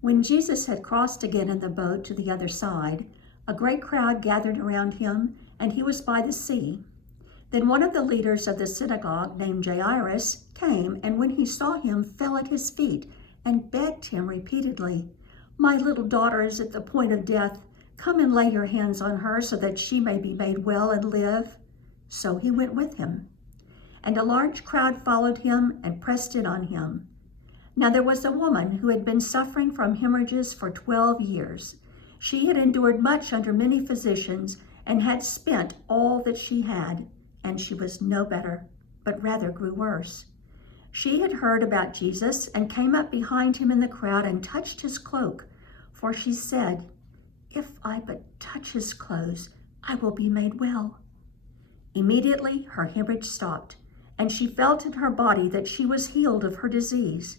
When Jesus had crossed again in the boat to the other side, a great crowd gathered around him, and he was by the sea. Then one of the leaders of the synagogue, named Jairus, came, and when he saw him, fell at his feet and begged him repeatedly, "My little daughter is at the point of death. Come and lay your hands on her so that she may be made well and live." So he went with him. And a large crowd followed him and pressed in on him. Now there was a woman who had been suffering from hemorrhages for 12 years. She had endured much under many physicians and had spent all that she had, and she was no better, but rather grew worse. She had heard about Jesus and came up behind him in the crowd and touched his cloak, for she said, "If I but touch his clothes, I will be made well." Immediately her hemorrhage stopped, and she felt in her body that she was healed of her disease.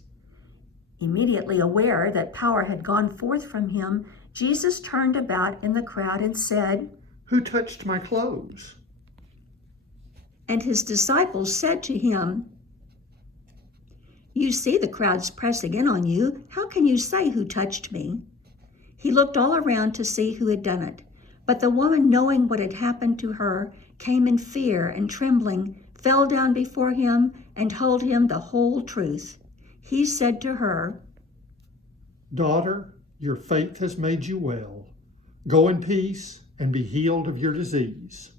Immediately aware that power had gone forth from him, Jesus turned about in the crowd and said, "Who touched my clothes?" And his disciples said to him, "You see the crowds pressing in on you. How can you say, 'Who touched me?'" He looked all around to see who had done it. But the woman, knowing what had happened to her, came in fear and trembling, fell down before him, and told him the whole truth. He said to her, "Daughter, your faith has made you well. Go in peace and be healed of your disease."